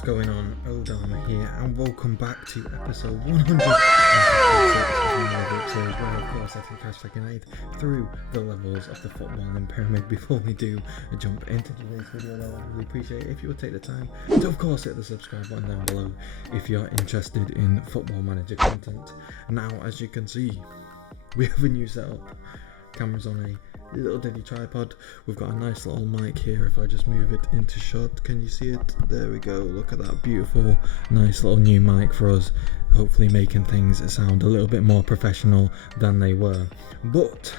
What's going on? Odharma here, and welcome back to episode 166 of my Level Up series, where of course I take Hashtag Utd through the levels of the footballing pyramid. Before we do jump into today's video, though, I really appreciate it if you would take the time to of course hit the subscribe button down below if you're interested in Football Manager content. Now, as you can see, we have a new setup. Camera's on a little ditty tripod. We've got a nice little mic here. If I just move it into shot, can you see it? There we go. Look at that beautiful, nice little new mic for us. Hopefully making things sound a little bit more professional than they were. But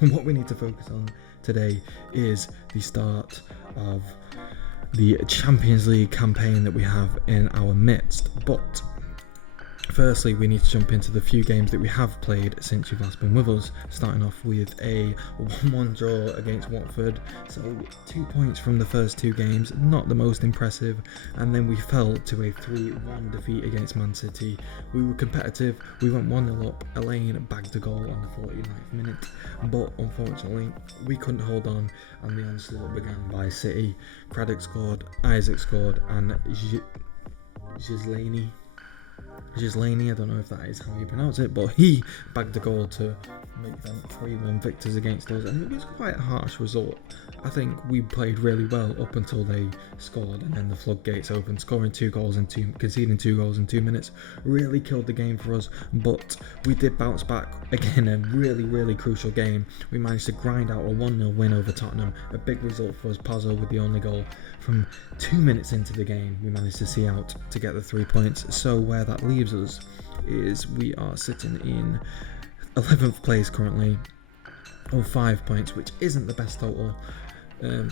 what we need to focus on today is the start of the Champions League campaign that we have in our midst. But firstly, we need to jump into the few games that we have played since you've last been with us, starting off with a 1-1 draw against Watford. So 2 points from the first two games, not the most impressive, and then we fell to a 3-1 defeat against Man City. We were competitive, we went 1-0 up, Elaine bagged a goal on the 49th minute, but unfortunately we couldn't hold on, and the onslaught began by City. Craddock scored, Isaac scored, and Gislani, I don't know if that is how you pronounce it, but he bagged the goal to make them 3-1 victors against us, and it was quite a harsh result. I think we played really well up until they scored, and then the floodgates opened. Conceding 2 goals in 2 minutes really killed the game for us, but we did bounce back again. A really crucial game. We managed to grind out a 1-0 win over Tottenham, a big result for us. Pazzo with the only goal from 2 minutes into the game. We managed to see out to get the 3 points. So where that leaves us is we are sitting in 11th place currently on 5 points, which isn't the best total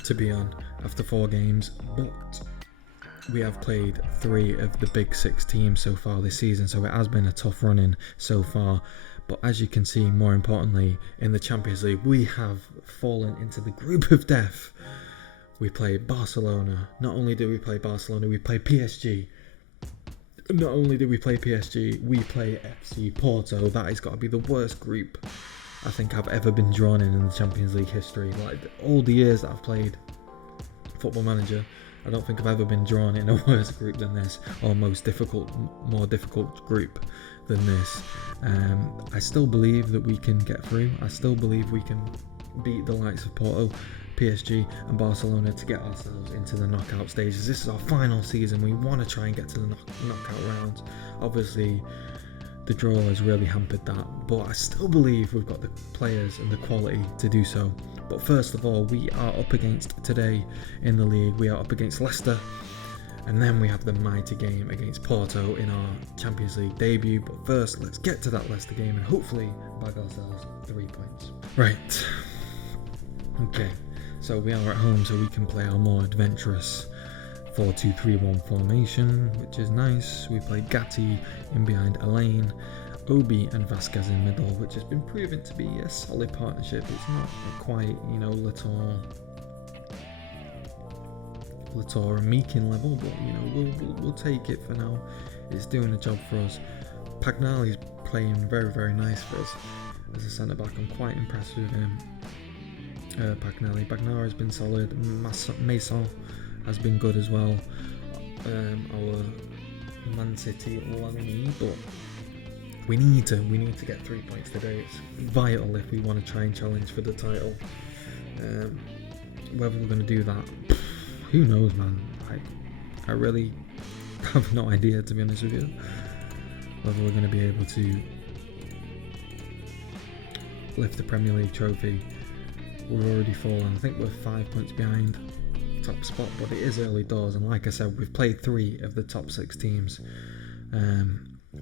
to be on after 4 games, but we have played 3 of the big 6 teams so far this season, so it has been a tough run-in so far. But as you can see, more importantly, in the Champions League, we have fallen into the group of death. We play Barcelona. Not only do we play Barcelona, we play PSG. Not only do we play PSG, we play FC Porto. That has got to be the worst group I think I've ever been drawn in the Champions League history. Like, all the years that I've played Football Manager, I don't think I've ever been drawn in a worse group than this, or more difficult group than this. I still believe that we can get through. I still believe we can beat the likes of Porto, PSG and Barcelona to get ourselves into the knockout stages. This is our final season. We want to try and get to the knockout rounds. Obviously, the draw has really hampered that, but I still believe we've got the players and the quality to do so. But first of all, we are up against, today in the league, we are up against Leicester, and then we have the mighty game against Porto in our Champions League debut. But first, let's get to that Leicester game and hopefully bag ourselves 3 points. Right, okay, so we are at home, so we can play our more adventurous 4-2-3-1 formation, which is nice. We play Gatti in behind Elaine, Obi and Vasquez in middle, which has been proven to be a solid partnership. It's not quite, Latour and Meakin level, but we'll take it for now. It's doing a job for us. Pagnali's playing very nice for us as a centre back. I'm quite impressed with him. Bagnara has been solid. Mason has been good as well. Our Man City Lanny, but we need to get 3 points today. It's vital if we want to try and challenge for the title. Whether we're going to do that, who knows, man. I really have no idea, to be honest with you, whether we're going to be able to lift the Premier League trophy. We're already fallen. I think we're 5 points behind top spot, but it is early doors, and like I said, we've played 3 of the top 6 teams,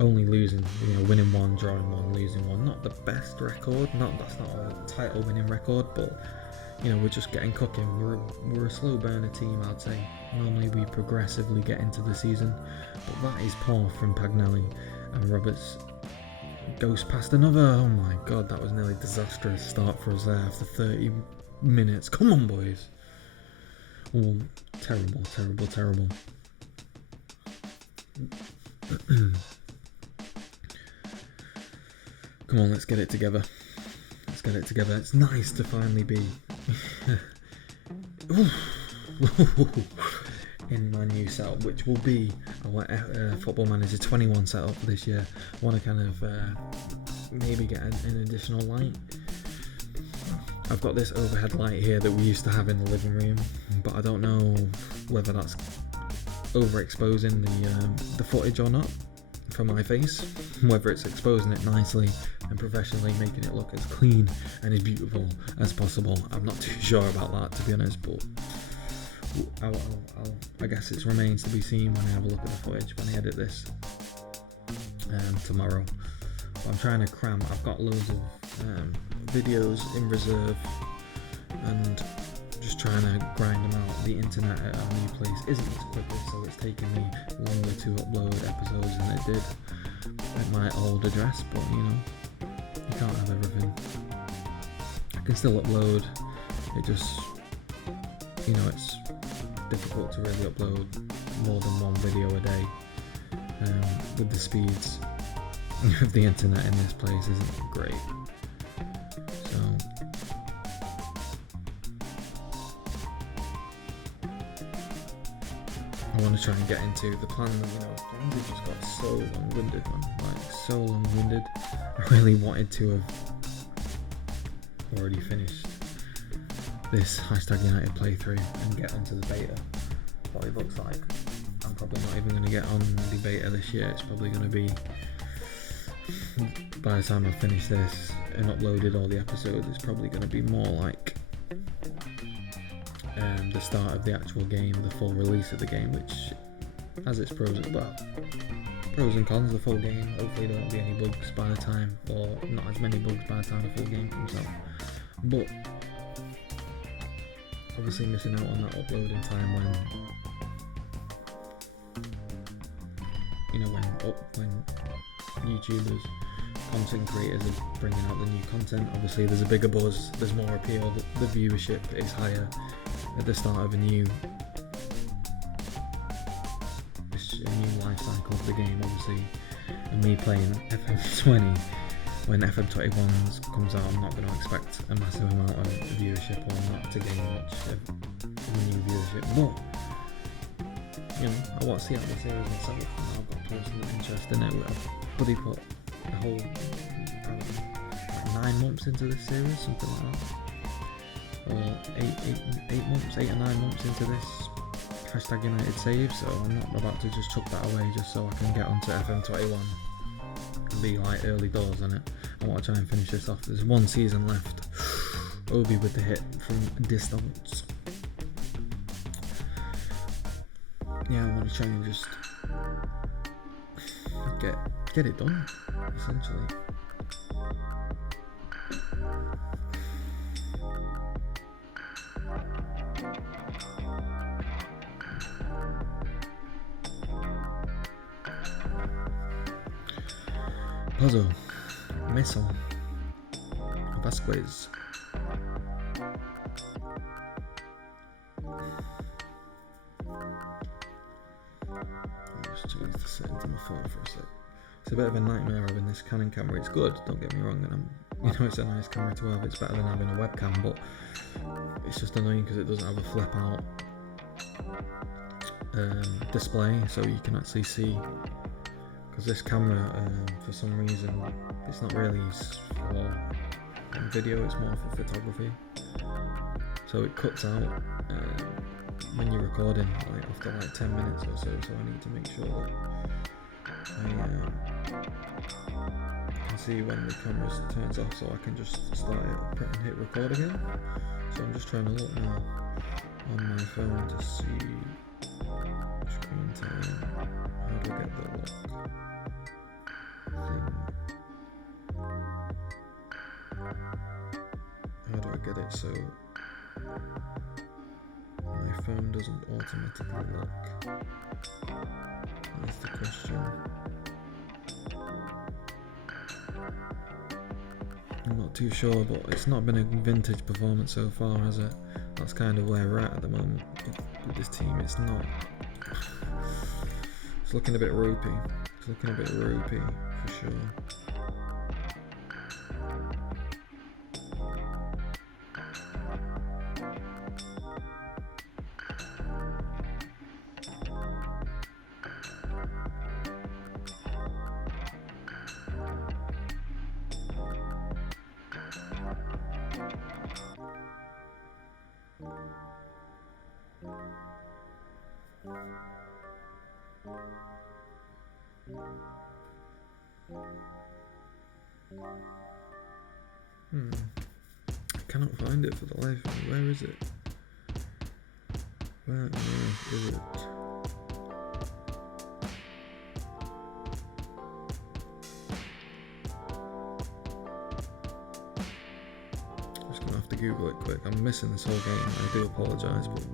only losing, winning 1, drawing 1, losing 1. Not the best record, that's not a title winning record, but we're just getting cooking. We're a slow burner team, I'd say. Normally we progressively get into the season, but that is poor from Pagnelli, and Roberts goes past another. Oh my god, that was nearly a disastrous start for us there after 30 minutes. Come on, boys. Oh, terrible. Come on, let's get it together. It's nice to finally be in my new setup, which will be our Football Manager 21 setup for this year. I want to kind of maybe get an additional light. I've got this overhead light here that we used to have in the living room, but I don't know whether that's overexposing the footage or not from my face, whether it's exposing it nicely and professionally, making it look as clean and as beautiful as possible. I'm not too sure about that, to be honest, but I guess it remains to be seen when I have a look at the footage, when I edit this tomorrow. But I'm trying to cram. I've got loads of videos in reserve and just trying to grind them out. The internet at our new place isn't as quickly, so it's taking me longer to upload episodes than it did at my old address, but you know, you can't have everything. I can still upload, it just, you know, it's difficult to really upload more than one video a day with the speeds of the internet in this place isn't great. So I want to try and get into the plan. You know, plans just got so long-winded, man. Like so long-winded. I really wanted to have already finished this Hashtag United playthrough and get onto the beta, but it looks like I'm probably not even going to get on the beta this year. It's probably going to be, by the time I finish this and uploaded all the episodes, it's probably going to be more like the start of the actual game, the full release of the game, which has its pros and cons. The full game, hopefully there won't be any bugs by the time, or not as many bugs by the time the full game comes out, but obviously missing out on that uploading time when, you know, when YouTubers, content creators are bringing out the new content. Obviously there's a bigger buzz, there's more appeal, the viewership is higher at the start of a new life cycle of the game, obviously. And me playing FM20, when FM21 comes out, I'm not going to expect a massive amount of viewership or not to gain much of new viewership, but you know, I want to see out the series myself, and I've got personal interest in it. I've bloody put a whole like 9 months into this series, something like that, or 8 or 9 months into this Hashtag United save, so I'm not about to just chuck that away just so I can get onto FM21 and be like early doors on it. I want to try and finish this off. There's 1 season left. Obi with the hit from distance. Yeah, I want to try and just get it done, essentially. Puzzle, missile, Vasquez. Just change the setting to my phone for a sec. It's a bit of a nightmare having this Canon camera. It's good, don't get me wrong, and you know, it's a nice camera to have. It's better than having a webcam, but it's just annoying because it doesn't have a flip out display, so you can actually see. Because this camera, for some reason, it's not really for video, it's more for photography. So it cuts out when you're recording, like after like 10 minutes or so. So I need to make sure that I can see when the camera turns off, so I can just start it and hit record again. So I'm just trying to look now on my phone to see screen time. How do I get the lock thing? How do I get it so my phone doesn't automatically lock? That's the question. I'm not too sure, but it's not been a vintage performance so far, has it? That's kind of where we're at the moment with this team. It's not. It's looking a bit ropey. It's looking a bit ropey for sure. I cannot find it for the life of me. Where is it? Where on earth is it? I'm just gonna have to Google it quick. I'm missing this whole game. I do apologise, but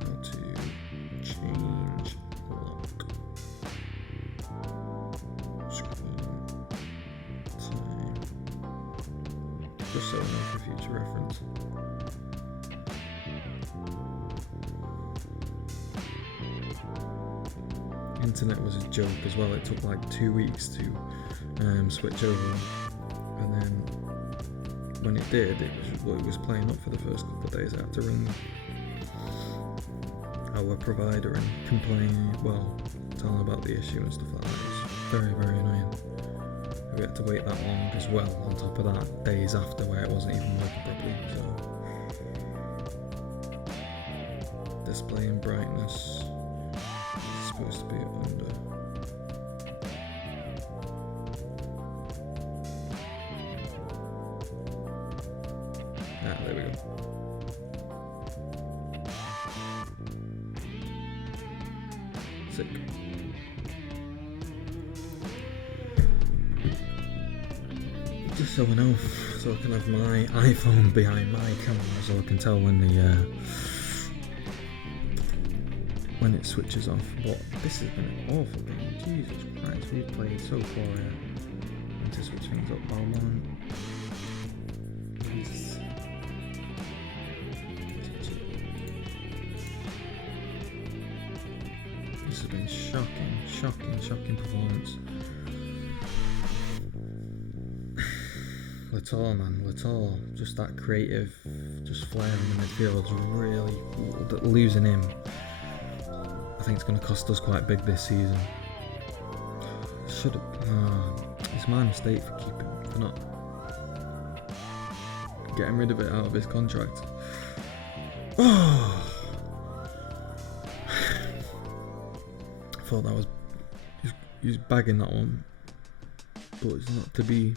how to change lock screen time? Just so I know for future reference. Internet was a joke as well. It took like 2 weeks to switch over, and then when it did, it was playing up for the first couple of days. I had to ring our provider and complain, tell them about the issue and stuff like that. It was very, very annoying. We had to wait that long as well, on top of that, days after, where it wasn't even working properly. So, display and brightness is supposed to be under. There we go. Sick. Just so I know, so I can have my iPhone behind my camera, so I can tell when it switches off. But this has been an awful game. Jesus Christ, we've played so far here. I need to switch things up. Balmont. Jesus. This has been shocking performance. Latour, just that creative, just flair in the midfield, really losing him. I think it's going to cost us quite big this season. It's my mistake for not getting rid of it out of his contract. I thought that was he was bagging that one, but it's not to be.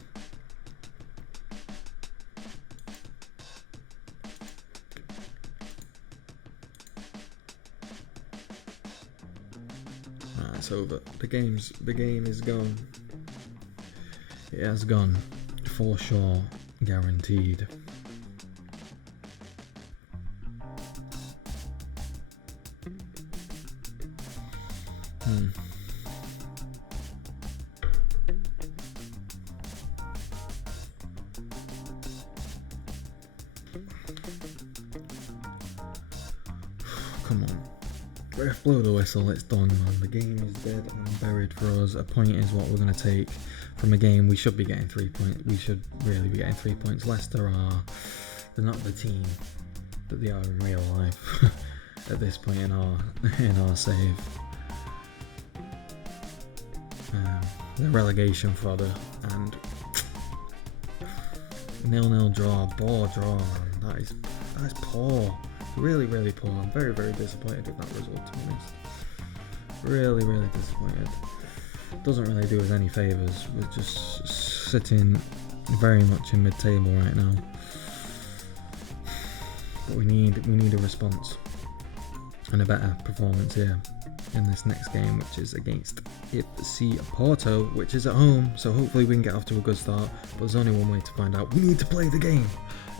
It's over. The game is gone. It has gone, for sure, guaranteed. Come on. Ref, blow the whistle, it's done, man. The game is dead and buried for us. A point is what we're going to take from a game. We should be getting 3 points. We should really be getting 3 points. Leicester they're not the team that they are in real life at this point in our save. The relegation fodder and 0-0 draw, ball draw, man. That's poor. Really, really poor. I'm very, very disappointed with that result, to be honest. Really, really disappointed. Doesn't really do us any favours. We're just sitting very much in mid-table right now. But we need a response and a better performance here in this next game, which is against FC Porto, which is at home. So hopefully we can get off to a good start. But there's only one way to find out. We need to play the game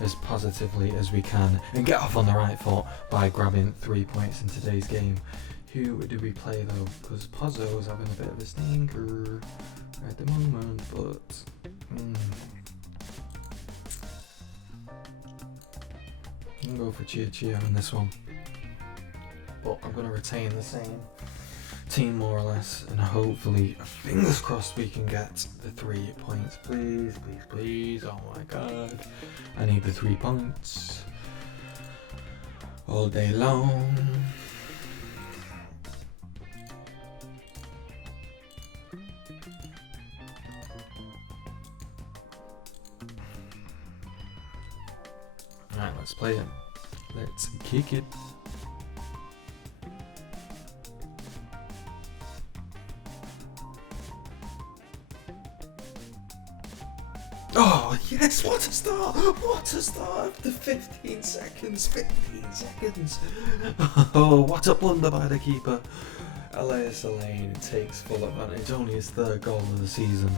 as positively as we can and get off on the right foot by grabbing 3 points in today's game. Who do we play though? Because Pozzo is having a bit of a stinker at the moment, but I'm gonna go for Chia in this one. But I'm gonna retain the same team more or less, and hopefully, fingers crossed, we can get the 3 points. Please, please, please. Oh my god. I need the 3 points all day long. Alright, let's play it. Let's kick it. Oh, yes, what a start! What a start after 15 seconds! 15 seconds! Oh, what a blunder by the keeper. Elias Lane takes full advantage, only his third goal of the season,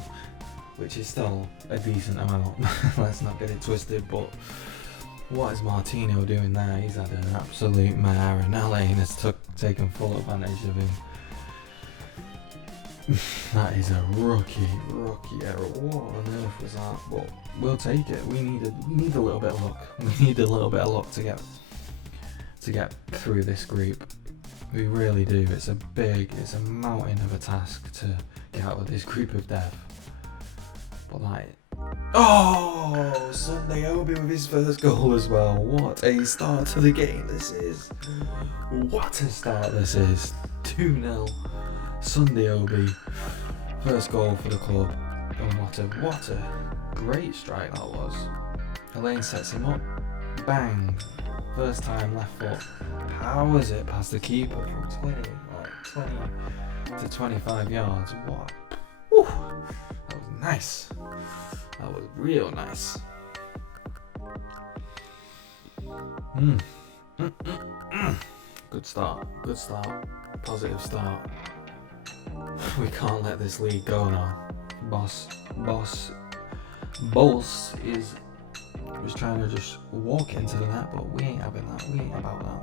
which is still a decent amount. Let's not get it twisted, but what is Martino doing there? He's had an absolute mare, and Elaine has taken full advantage of him. That is a rookie error. What on earth was that? But we'll take it. We need a little bit of luck. We need a little bit of luck to get through this group. We really do. It's a mountain of a task to get out of this group of death. But oh, Sunday Obi with his first goal as well. What a start to the game this is. What a start this is. 2-0. Sunday Obi, first goal for the club, and what a great strike that was. Elaine sets him up, bang, first time left foot, powers it past the keeper from 20 to 25 yards. What? Woo. That was nice. That was real nice. Good start, positive start. We can't let this league go now. Boss was trying to just walk into the net, but we ain't having that. We ain't about that.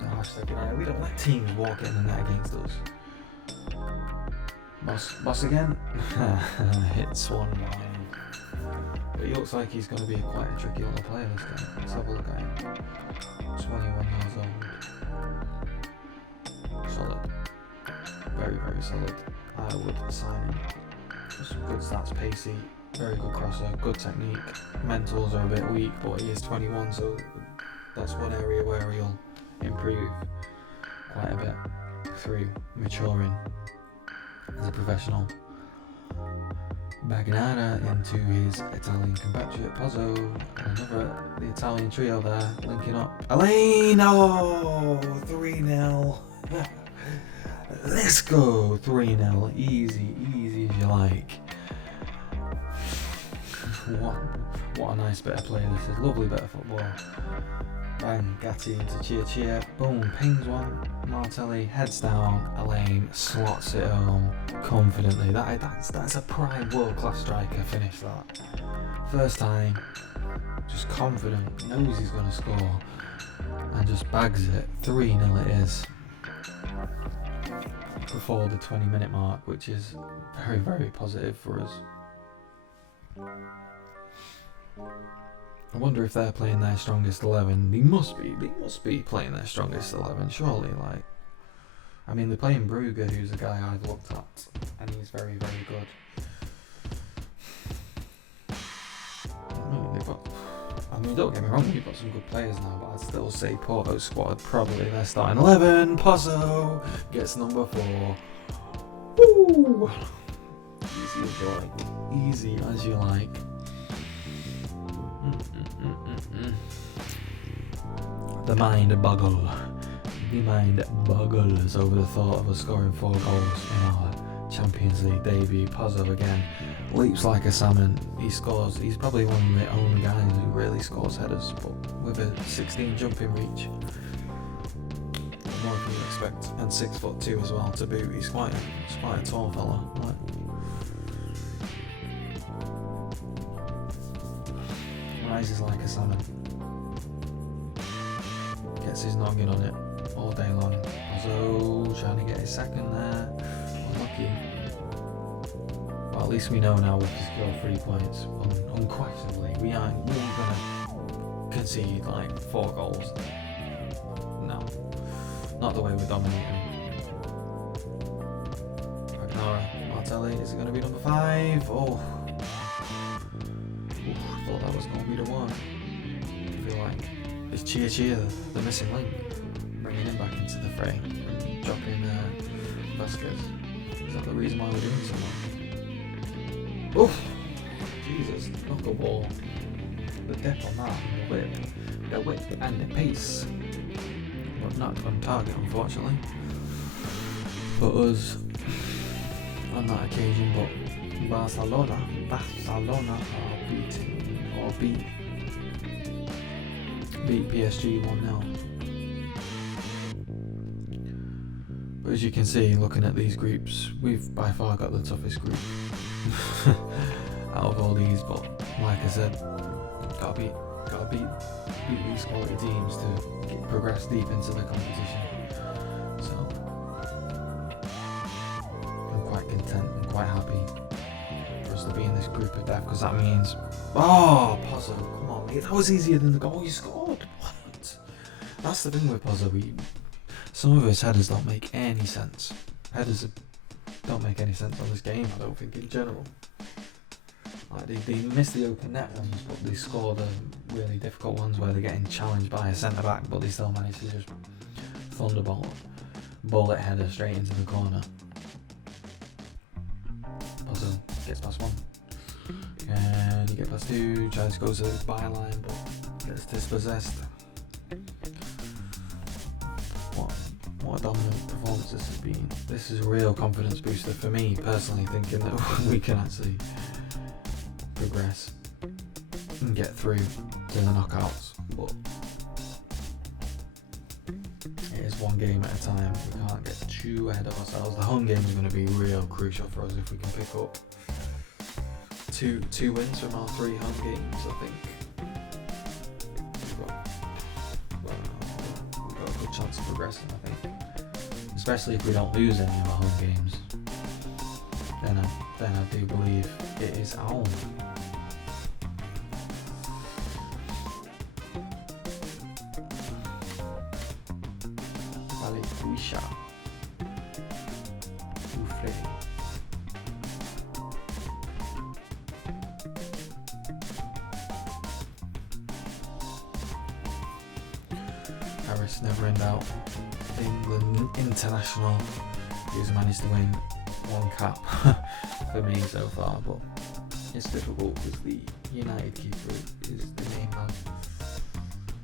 No, hashtag Utd. We don't let teams walk in the net against us. Boss again. Hits one wide. But he looks like he's going to be quite a tricky little player this game. Let's have a look at him. 21 years old. Solid. Very, very solid. I would sign him. Just good stats, pacey, very good crosser, good technique. Mentals are a bit weak, but he is 21, so that's one area where he'll improve quite a bit through maturing as a professional. Bagnata into his Italian compatriot Pozzo, the Italian trio there linking up. Elaine, 3-0. Let's go, 3-0, easy as you like. What a nice bit of play this is, lovely bit of football. Bang, Gatti into cheer, boom, pings one, Martelli heads down, Elaine slots it home confidently. That's a prime world-class striker finish that. First time, just confident, knows he's going to score, and just bags it, 3-0 it is. Before the 20-minute mark, which is very, very positive for us. I wonder if they're playing their strongest 11. They must be playing their strongest 11, surely. I mean, they're playing Brugger, who's a guy I've looked at, and he's very, very good. Don't get me wrong, we've got some good players now, but I'd still say Porto's squad, probably their starting 11. Pozzo gets number 4. Woo! Easy as you like. The mind boggles over the thought of us scoring 4 goals in our Champions League debut. Pozzo again leaps like a salmon. He scores. He's probably one of the only guys who really scores headers, but with a 16 jumping reach. More than you expect, and 6'2" as well to boot. He's quite a tall fella. Rises like a salmon. Gets his noggin on it all day long. So trying to get his second there. Unlucky. Well, at least we know now we've secured 3 points. Unquestionably, we ain't gonna concede 4 goals. No, not the way we're dominating. Ragnara, Martelli, is it gonna be number 5? Oh. Thought that was going to be the one. I feel like it's Cheer, the missing link, bringing him back into the fray, dropping Vasquez. Is that the reason why we're doing so much? Oof! Jesus, knuckleball. the depth on that, the width and the pace, but not on target, unfortunately, for us on that occasion. But Barcelona beat PSG 1-0. But as you can see, looking at these groups, we've by far got the toughest group out of all these. But like I said, gotta beat these quality teams to progress deep into the competition. So I'm quite content and quite happy for us to be in this group of death, because that means, Pozzo, come on mate, that was easier than the goal you scored. What? That's the thing with Pozzo. Some of his headers don't make any sense. Headers don't make any sense on this game, I don't think, in general. Like they missed the open net ones, but they scored the really difficult ones where they're getting challenged by a centre back, but they still manage to just thunderbolt bullet header straight into the corner. Pozzo gets past one, and you get past two. Tries to go to the byline, but gets dispossessed. What a dominant performance this has been. This is a real confidence booster for me personally, thinking that we can actually progress and get through to the knockouts. But it is one game at a time. We can't get too ahead of ourselves. The home game is going to be real crucial for us if we can pick up two wins from our 3 home games. I think we've got a good chance of progressing, I think. Especially if we don't lose any of our home games, then I do believe it is our own. Harris, never in doubt. England international, who's managed to win 1 cap for me so far, but it's difficult because the United keeper is the main man.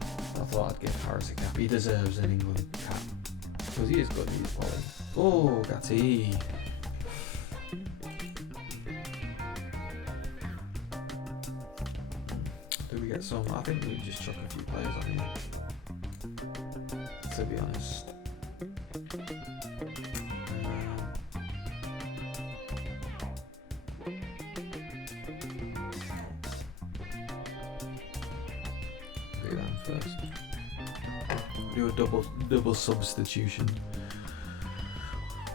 I thought I'd give Harris a cap. He deserves an England cap because he is good, he's quality. Oh, Gatti. Do we get some? I think we just chuck a few players on here, to be honest. Do that first. Do a double substitution.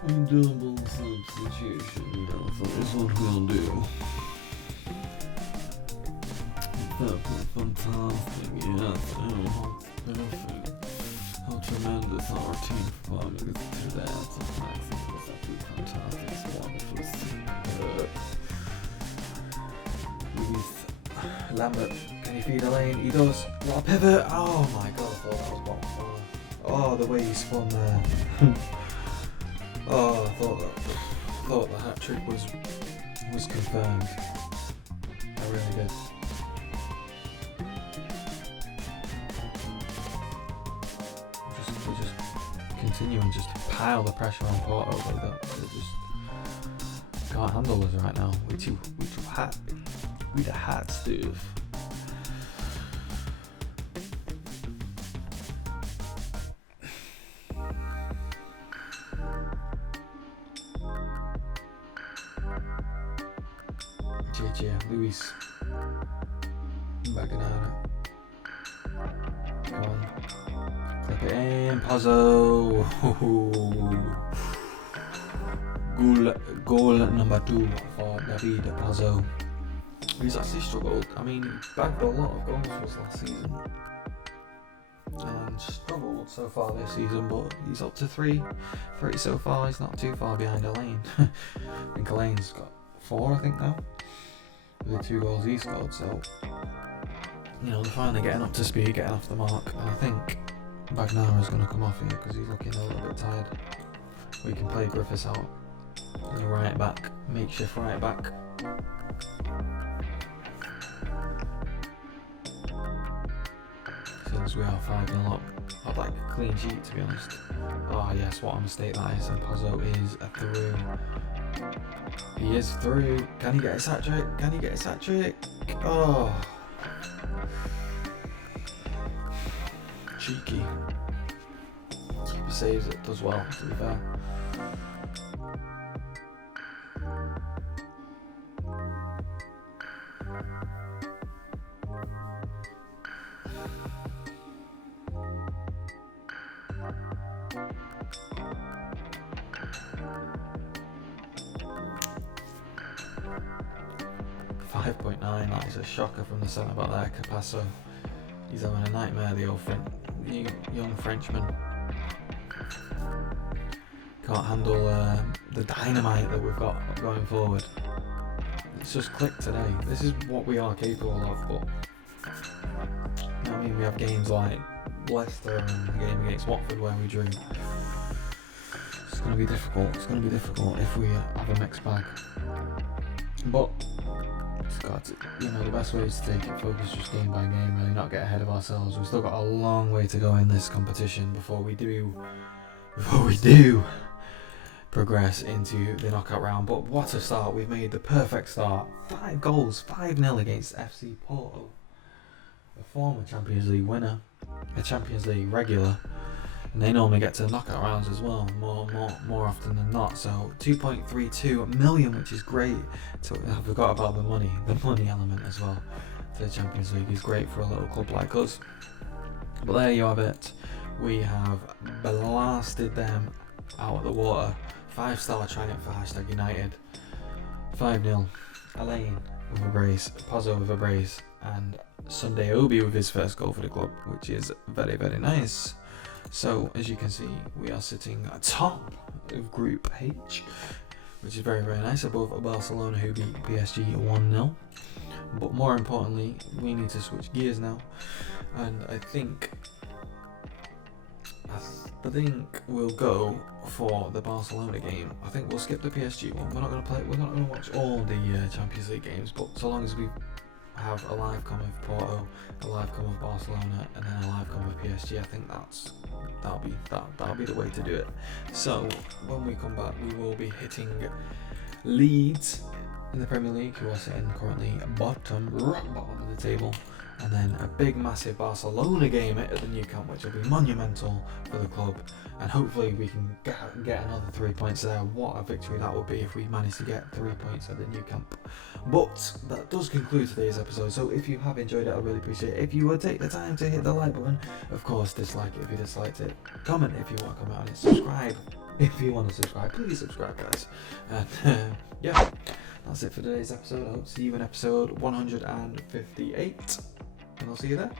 Double substitution. That's what we'll do. That was fantastic. Yes. Perfect. How tremendous our team performance is today. I think it was absolutely fantastic. It's wonderful to see. Luis Lambert, can he feed a lane? He does. What a pivot! Oh my god, I thought that was bottom corner. Oh, the way he spun there. Oh, I thought the hat trick was confirmed. I really did. Continue and just pile the pressure on Porto. They just can't handle us right now. We too hot. We the hot stuff. JJ, Luis, Baganara. Come on. Clip it in, Pozzo. Goal number 2 for David Pozzo. He's actually struggled. I mean, he bagged a lot of goals for us last season and struggled so far this season, but he's up to 3 so far. He's not too far behind Elaine. I think Elaine's got 4, I think, now, with the 2 goals he scored. So, you know, they're finally getting up to speed, getting off the mark, and I think Bagnara's going to come off here because he's looking a little bit tired. We can play Griffiths out as a right back, makeshift right back. since we are 5-0 up. I'd like a clean sheet, to be honest. Oh yes, what a mistake that is, and Pozzo is through. He is through. Can he get his hat trick? Can he get his hat trick? Oh. Cheeky. Keeper saves it, does well, to be fair. .9, that is a shocker from the centre back there, Capasso. He's having a nightmare, the old young Frenchman. Can't handle the dynamite that we've got going forward. It's just clicked today. This is what we are capable of, but I mean, we have games like Leicester and the game against Watford where we drew. It's going to be difficult. It's going to be difficult if we have a mixed bag. But the best way is to take it, focus just game by game, really not get ahead of ourselves. We've still got a long way to go in this competition before we do progress into the knockout round. But what a start. We've made the perfect start. 5 goals, 5-0 against FC Porto, a former Champions League winner, a Champions League regular, and they normally get to knockout rounds as well, more often than not. So 2.32 million, which is great. So I forgot about the money element as well. The Champions League is great for a little club like us. But there you have it. We have blasted them out of the water. 5-star triumph for Hashtag United. 5-0. Elaine with a brace, Pozzo with a brace, and Sunday Obi with his first goal for the club, which is very, very nice. So, as you can see, we are sitting atop of Group H, which is very, very nice, above Barcelona, who beat PSG 1-0. But more importantly, we need to switch gears now, and I think we'll go for the Barcelona game. I think we'll skip the PSG one. We're not going to watch all the Champions League games, but so long as we have a live com of Porto, a live com of Barcelona, and then a live com of PSG, I think that'll be the way to do it. So when we come back, we will be hitting Leeds in the Premier League, who are sitting currently rock bottom of the table, and then a big massive Barcelona game at the new camp, which will be monumental for the club, and hopefully we can get another 3 points there. What a victory that would be if we manage to get 3 points at the new camp. But that does conclude today's episode, so if you have enjoyed it, I really appreciate it if you would take the time to hit the like button. Of course, dislike it if you disliked it, comment if you want to comment on it, subscribe if you want to subscribe. Please subscribe, guys. And yeah, that's it for today's episode. I hope to see you in episode 158, and I'll see you there.